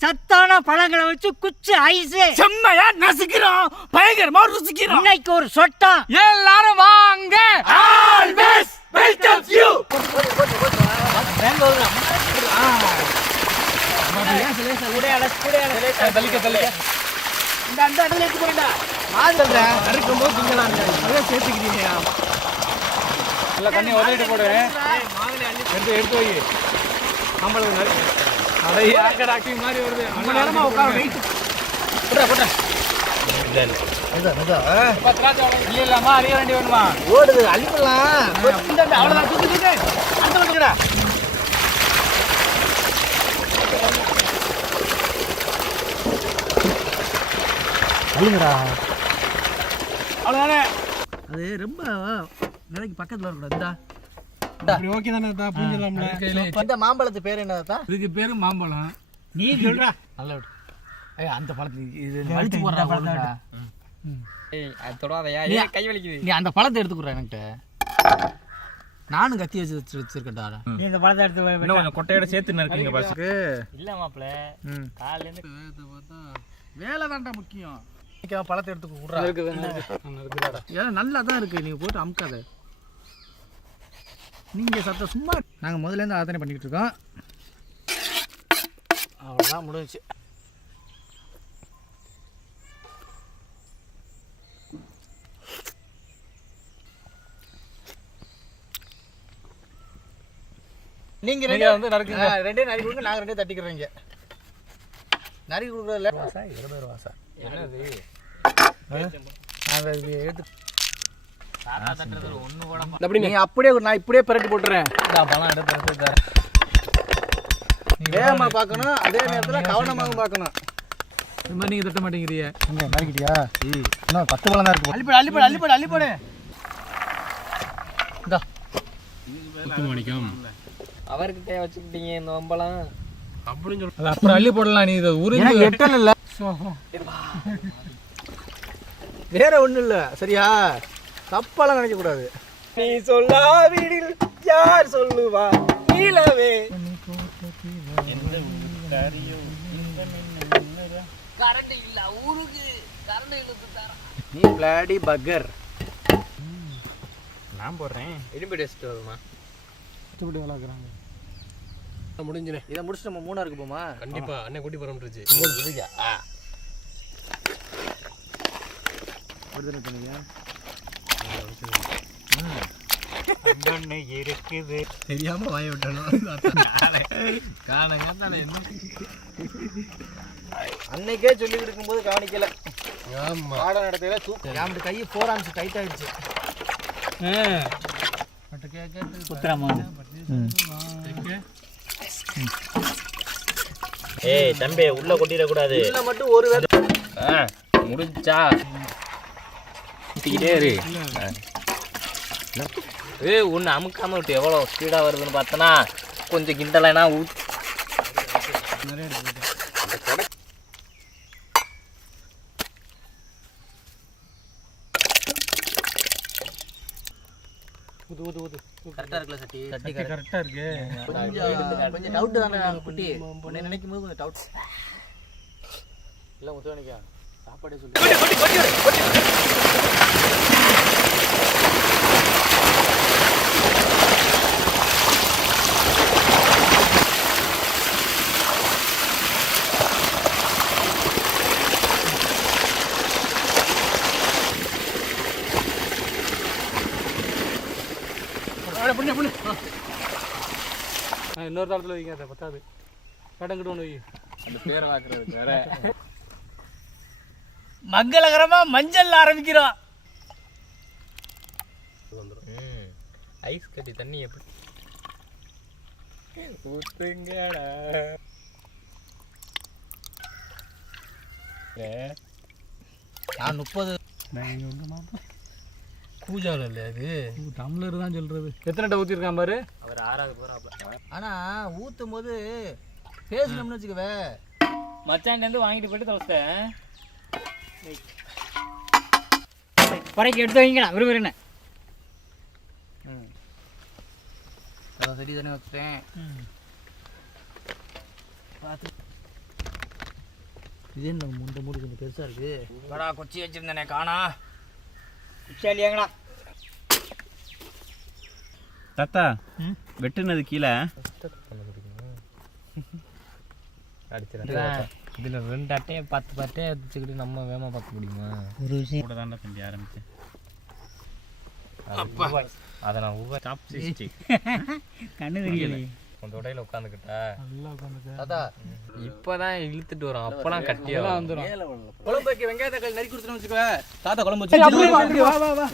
சத்தான பழங்களை வச்சு குச்சி ஐஸ் செம்மையா நசுக்கிறோம், பயங்கரமா ருசிக்கிறோம். இன்னைக்கு ஒரு சொட்டம். எல்லாரும் வாங்க. Always welcome you. தண்ணி உதவிட்டு போடு. எடுத்து வை. நம்மளுக்கு மாதிரி வருது. நேரமா உட்கார இல்லாமா அறிய வேண்டி வேணுமா? ஓடுது அழிக்கலாம். அவ்வளவுதான். தூக்கு அந்த வந்துக்கடா. அழிங்கடா. அவ்வளவுதானே. அது ரொம்ப நிலைக்கு பக்கத்துல வரக்கூடாது. ஓகே தானே, புரிஞ்சிடலாம்ல. இந்த மாம்பழத்து பேர் என்னதா? இதுக்கு பேரு மாம்பழம். நீ சொல்றா. நல்ல விட்டு. அந்த பழத்தை இது வலிச்சு போடுறா. கை வலிக்குது. நீ அந்த பழத்தை எடுத்துக்குற என்கிட்ட. நானும் கத்தி வச்சிருக்கேன்டா. நீ இந்த பழத்தை எடுத்து கொஞ்சம் கொட்டையோட சேர்த்து நறுக்கீங்க பாஸ்க்கு. இல்ல மாப்ள. காலையில இருந்து பார்த்தா வேலை தான்டா முக்கியம். பழத்தை எடுத்து குடுறா. இருக்குடா. ஏன்னா நல்லா தான் இருக்கு. நீங்க போட்டு அமுக்காத. நீங்க சத்த சும்மா. நாங்க முதல்ல இருந்து ஆதாரம் பண்ணிக்கிட்டு இருக்கோம். அவ்வளவுதான் முடிஞ்சிச்சு. நீங்க வந்து நறுக்குங்க. ரெண்டே நறுக்கி கொடுங்க, நாங்க ரெண்டே தட்டிக்கிறோங்க. நறுக்கி கொடுக்குறதுல 20 ரூபாய். என்னது? அதை எடுத்து நீ அப்படியே நான் இப்படியே பிரட்டி போட்டுறேன். பழம் எடுத்து வேகமாக பார்க்கணும், அதே நேரத்தில் கவனமாக பார்க்கணும். இந்த மாதிரி நீங்கள் தட்ட மாட்டேங்கிறீங்க. நறுக்கிட்டியா? இன்னும் 10 பழம் தான் இருக்கு. அள்ளிப்போடு. இந்தா மாணிக்கம் அவர்கிட்ட வச்சுக்கிட்டீங்க இந்த வம்பலாம் அப்படின்னு சொல்லி அப்புறம் அள்ளி போடலாம். நீ இதை உருண்டு எட்டல் இல்லை, வேற ஒன்றும் இல்லை. சரியா? தப்பாலாம் நினைக்க கூடாது. நீ சொல்லாவிடில் யார் சொல்லுவா நீலவே. நீ பிளாடி பக்கர். நான் போடுறேன். இரும்பு டெஸ்ட் வருமா? கஷ்டப்பட்டு வளர்க்குறாங்க. முடிஞ்சுனே. இதை முடிச்சுட்டு நம்ம மூணாருக்கு போமா? கண்டிப்பா. அண்ணன் கூட்டி போறோம்ன்றுச்சு. இருக்குது. தெரியாம வாய விட்டணும். அன்னைக்கே சொல்லி கொடுக்கும் போது கவனிக்கல. பாடம் நடத்தையில தூக்கம் கை 4 ஆம்ஸ் டைட் ஆயிடுச்சு. ஏய் தம்பி, உள்ள கொட்டிடக்கூடாது. உள்ள மட்டும் ஒரு வேலை முடிஞ்சா ஊத்திக்கிட்டே இரு. ஒன்று அமுக்காம விட்டு எவ்வளோ ஸ்பீடாக வருதுன்னு பார்த்தனா கொஞ்சம் கிண்டலைனா ஊற்றி கரெக்டா இருக்குல்ல சட்டி? சட்டி கரெக்டா இருக்கு. கொஞ்சம் டவுட் தானே குட்டி. உன்னை நினைக்கும் போது கொஞ்சம் டவுட். இல்லை முத்து நினைக்கா சாப்பாடே சொல்லு. இன்னொரு தளத்தில் வைங்க. அதை பத்தாது. கடங்கிட்டு ஒன்று வை. அந்த பேரை வாக்குறது வேற. மங்களகரமா மஞ்சள் ஆரம்பிக்கிறோம். ஐஸ் கட்டி தண்ணி எப்படி ஊத்துங்கடா. நான் 30 பூஜாவில் இல்லை அது, டம்ளர் தான் சொல்கிறது. எத்தனை ஊற்றிருக்கான் பாரு. அவர் 6வது போகிறாப்புல. ஆனால் ஊற்றும் போது பேசணும்னு வச்சுக்கவே. மச்சான்லேருந்து வாங்கிட்டு போயிட்டு தொலைச்சிட்டேன். பறைக்கு எடுத்து வைங்கண்ணா விரும்புகிறேன்னு. செடி தானே வச்சுட்டேன். பார்த்து இதே நம்ம முண்டை மூடி கொஞ்சம் பெருசாக இருக்குது. கடா குச்சி வச்சுருந்தேனே காணா. குச்சியா இல்லையாங்கண்ணா? தாத்தா வெட்டுனது கீழே இதில் 2 அட்டையை 10 அட்டையை வச்சுக்கிட்டு நம்ம வேகமாக பார்க்க முடியுமா? ஒரு விஷயம் கூட தாண்டா தம்பி ஆரம்பிச்சேன். அதை நான் கண்ணு தெரியல. உன் தொடையில் உட்காந்துக்கிட்டா நல்லா உட்காந்துக்க. தாத்தா இப்போதான் இழுத்துட்டு வரும். அப்போலாம் கட்டியாக வந்துடும். குழம்பு வைக்க வெங்காய தக்காளி நறுக்கி கொடுத்துன்னு வச்சுக்கோ. தாத்தா குழம்பு வச்சு வா வா வா.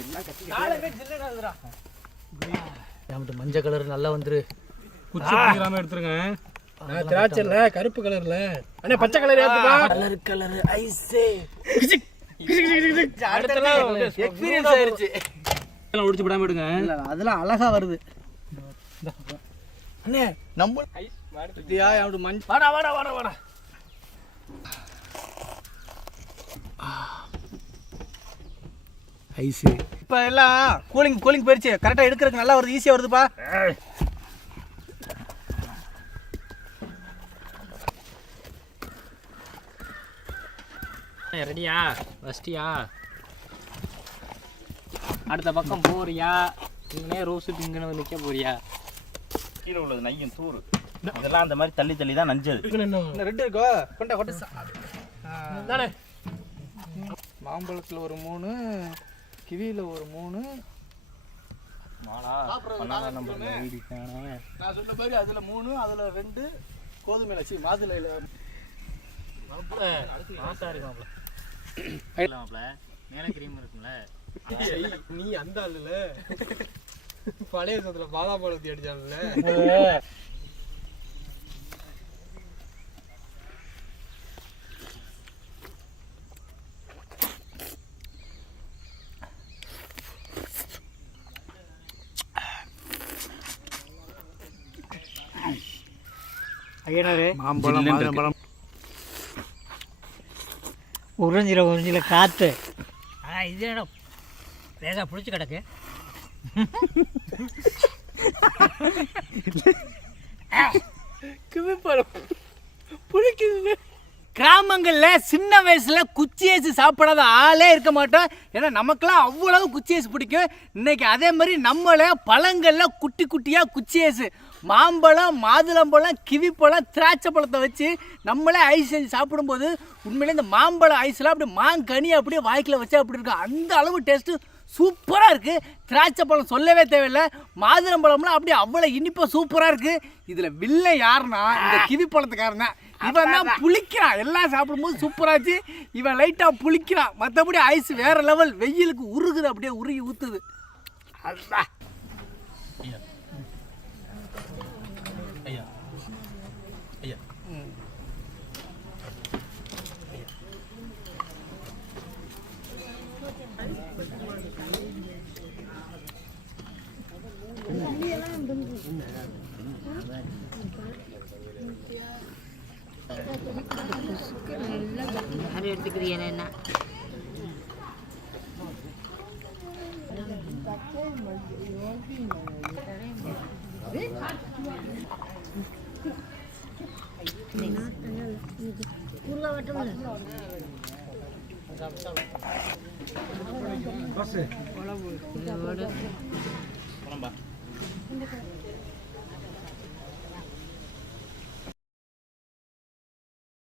மஞ்சள் கலர் நல்லா வந்துரு. குச்சி பிடிக்காம எடுத்துருங்க. திராட்சைல கருப்பு கலர்ல அண்ணே பச்சை கலர் ஏத்துப்பா. கலர் கலர் ஐஸ் எக்ஸ்பீரியன்ஸ் ஆயிருச்சு. எல்லாம் ஒடிச்சு விடாம எடுங்க. இல்ல அதெல்லாம் அழகா வருது. அண்ணே நம்ம ஐஸ் வாடியா அவடு மஞ்சள் வாடா வாடா வாடா வாடா. ஐஸ் இப்போ எல்லாம் கூலிங் போயிருச்சு. கரெக்டாக எடுக்கிறதுக்கு நல்லா வருது. ஈஸியாக வருதுப்பா. ரெடியா? ஃபஸ்ட்டியா? அடுத்த பக்கம் போறியா? நீனே ரோஸு பிங்குன்னு வந்து நிற்க போறியா? கீழே உள்ளது நையும் தூரு. இதெல்லாம் அந்த மாதிரி தள்ளி தள்ளி தான் நஞ்சது. ரெண்டு இருக்கோ கொண்ட கொண்ட தானே. மாம்பழத்தில் ஒரு 3, கிவியில் ஒரு 3. மாலா பண்ணாதான் நம்ம வீடு காணே. நான் சொன்ன மாதிரி அதில் 3, அதில் 2 கோதுமை லட்சி மாதுளையில். மாசா இருக்குமாப்ல. மேலே கிரீம் இருக்கும்ல. நீ அந்த ஆளுல பழைய சத்துல பாதாம் பழம் ஊத்தி அடிச்சான்ல. ஐயனாரு மாம்பழம் மாதுளம்பழம் உறிஞ்சில காற்று. இது என்ன லேசாக பிடிச்சி கிடக்கு. கிராமங்களில் சின்ன வயசில் குச்சி ஏசு சாப்பிடாத ஆளே இருக்க மாட்டோம். ஏன்னா நமக்கெல்லாம் அவ்வளவு குச்சி ஏசு பிடிக்கும். இன்னைக்கு அதே மாதிரி நம்மளே பழங்களில் குட்டி குட்டியாக குச்சி ஏசு, மாம்பழம், மாதுளம்பழம், கிவிப்பழம், திராட்சை பழத்தை வச்சு நம்மளே ஐஸ் செஞ்சு சாப்பிடும்போது உண்மையிலே இந்த மாம்பழம் ஐஸ்லாம் அப்படியே மாங்கனி அப்படியே வாய்க்கில் வச்சா அப்படி இருக்கும். அந்த அளவு டேஸ்ட்டு சூப்பராக இருக்குது. திராட்சை பழம் சொல்லவே தேவையில்லை. மாதுளம்பழம்லாம் அப்படியே அவ்வளோ இனிப்பாக சூப்பராக இருக்குது. இதில் வில்லை யாருன்னா இந்த கிவி பழத்துக்காரன் தான். இவன் தான் புளிக்கிறான். எல்லாம் சாப்பிடும்போது சூப்பராச்சு. இவன் லைட்டாக புளிக்கிறான். மற்றபடி ஐஸ் வேறு லெவல். வெயிலுக்கு உருகுது, அப்படியே உருகி ஊற்றுது. அதுதான் எடுத்துக்கிறீங்க என்ன குழம்பா